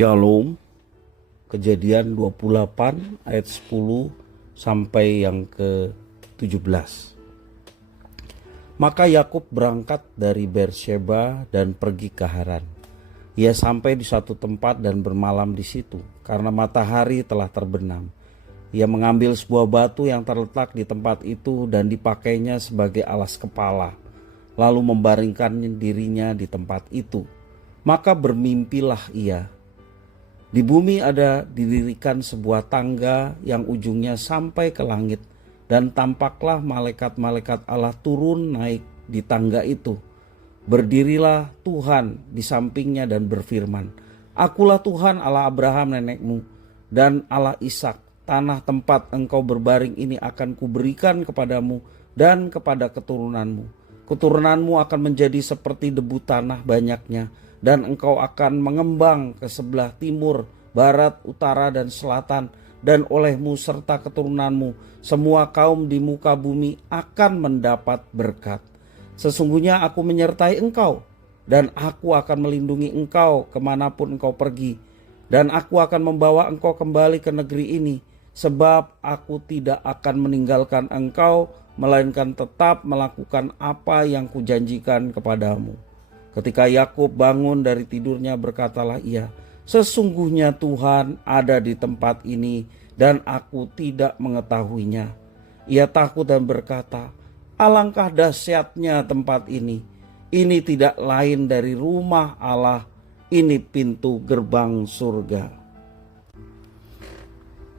Shalom. Kejadian 28 ayat 10 sampai yang ke-17. Maka Yakub berangkat dari Beersheba dan pergi ke Haran. Ia sampai di suatu tempat dan bermalam di situ karena matahari telah terbenam. Ia mengambil sebuah batu yang terletak di tempat itu dan dipakainya sebagai alas kepala, lalu membaringkan dirinya di tempat itu. Maka bermimpilah ia. Di bumi ada didirikan sebuah tangga yang ujungnya sampai ke langit, dan tampaklah malaikat-malaikat Allah turun naik di tangga itu. Berdirilah Tuhan di sampingnya dan berfirman, "Akulah Tuhan Allah Abraham nenekmu dan Allah Ishak. Tanah tempat engkau berbaring ini akan kuberikan kepadamu dan kepada keturunanmu. Keturunanmu akan menjadi seperti debu tanah banyaknya, dan engkau akan mengembang ke sebelah timur, barat, utara, dan selatan, dan olehmu serta keturunanmu semua kaum di muka bumi akan mendapat berkat. Sesungguhnya aku menyertai engkau, dan aku akan melindungi engkau kemanapun engkau pergi, dan aku akan membawa engkau kembali ke negeri ini, sebab aku tidak akan meninggalkan engkau, melainkan tetap melakukan apa yang kujanjikan kepadamu." Ketika Yakub bangun dari tidurnya, berkatalah ia, "Sesungguhnya Tuhan ada di tempat ini dan aku tidak mengetahuinya." Ia takut dan berkata, "Alangkah dahsyatnya tempat ini. Ini tidak lain dari rumah Allah. Ini pintu gerbang surga."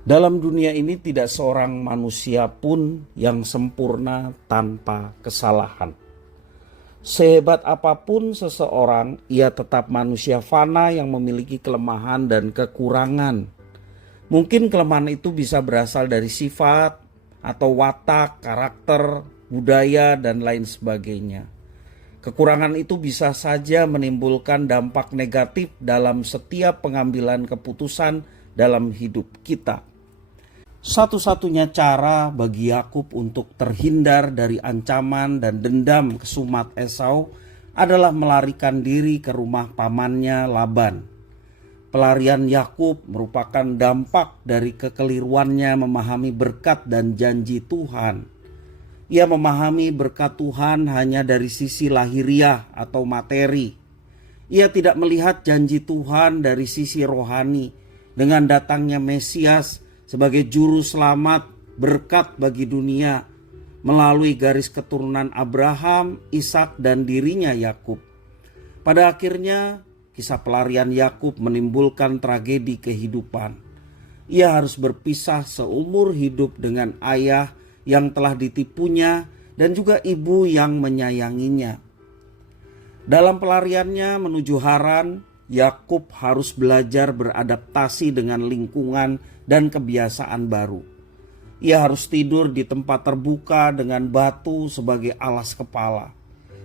Dalam dunia ini tidak seorang manusia pun yang sempurna tanpa kesalahan. Sehebat apapun seseorang, ia tetap manusia fana yang memiliki kelemahan dan kekurangan. Mungkin kelemahan itu bisa berasal dari sifat atau watak, karakter, budaya, dan lain sebagainya. Kekurangan itu bisa saja menimbulkan dampak negatif dalam setiap pengambilan keputusan dalam hidup kita. Satu-satunya cara bagi Yakub untuk terhindar dari ancaman dan dendam kesumat Esau adalah melarikan diri ke rumah pamannya Laban. Pelarian Yakub merupakan dampak dari kekeliruannya memahami berkat dan janji Tuhan. Ia memahami berkat Tuhan hanya dari sisi lahiriah atau materi. Ia tidak melihat janji Tuhan dari sisi rohani dengan datangnya Mesias sebagai juru selamat berkat bagi dunia melalui garis keturunan Abraham, Ishak, dan dirinya Yakub. Pada akhirnya kisah pelarian Yakub menimbulkan tragedi kehidupan. Ia harus berpisah seumur hidup dengan ayah yang telah ditipunya dan juga ibu yang menyayanginya. Dalam pelariannya menuju Haran, Yakub harus belajar beradaptasi dengan lingkungan dan kebiasaan baru. Ia harus tidur di tempat terbuka dengan batu sebagai alas kepala.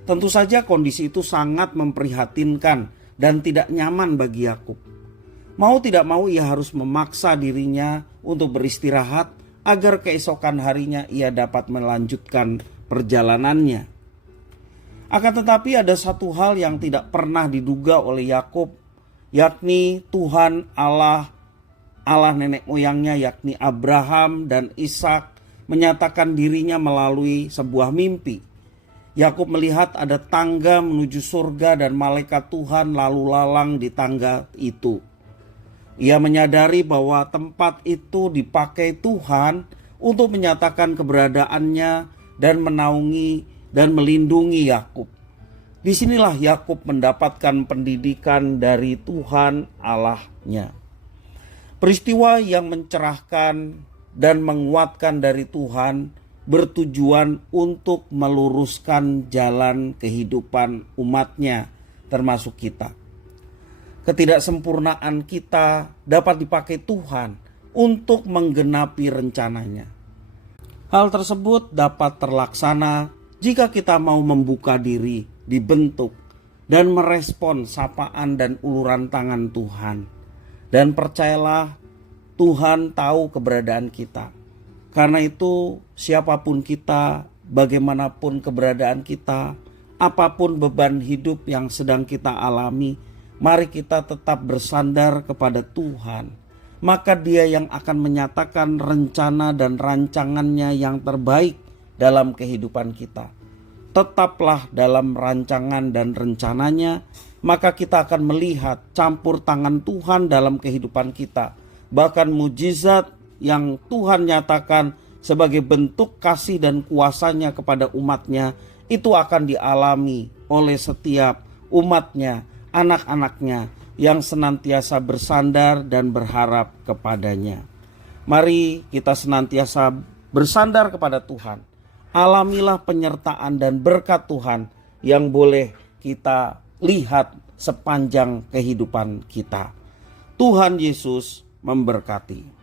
Tentu saja kondisi itu sangat memprihatinkan dan tidak nyaman bagi Yakub. Mau tidak mau ia harus memaksa dirinya untuk beristirahat agar keesokan harinya ia dapat melanjutkan perjalanannya. Akan tetapi ada satu hal yang tidak pernah diduga oleh Yakub, yakni Tuhan Allah nenek moyangnya, yakni Abraham dan Ishak, menyatakan dirinya melalui sebuah mimpi. Yakub melihat ada tangga menuju surga dan malaikat Tuhan lalu lalang di tangga itu. Ia menyadari bahwa tempat itu dipakai Tuhan untuk menyatakan keberadaannya dan menaungi dan melindungi Yakub. Disinilah Yakub mendapatkan pendidikan dari Tuhan Allahnya. Peristiwa yang mencerahkan dan menguatkan dari Tuhan bertujuan untuk meluruskan jalan kehidupan umatnya, termasuk kita. Ketidaksempurnaan kita dapat dipakai Tuhan untuk menggenapi rencananya. Hal tersebut dapat terlaksana jika kita mau membuka diri, dibentuk, dan merespon sapaan dan uluran tangan Tuhan. Dan percayalah, Tuhan tahu keberadaan kita. Karena itu siapapun kita, bagaimanapun keberadaan kita, apapun beban hidup yang sedang kita alami, Mari kita tetap bersandar kepada Tuhan. Maka Dia yang akan menyatakan rencana dan rancangannya yang terbaik dalam kehidupan kita. Tetaplah dalam rancangan dan rencananya, maka kita akan melihat campur tangan Tuhan dalam kehidupan kita. Bahkan mujizat yang Tuhan nyatakan sebagai bentuk kasih dan kuasanya kepada umatnya, itu akan dialami oleh setiap umatnya, anak-anaknya yang senantiasa bersandar dan berharap kepadanya. Mari kita senantiasa bersandar kepada Tuhan. Alamilah penyertaan dan berkat Tuhan yang boleh kita lihat sepanjang kehidupan kita. Tuhan Yesus memberkati.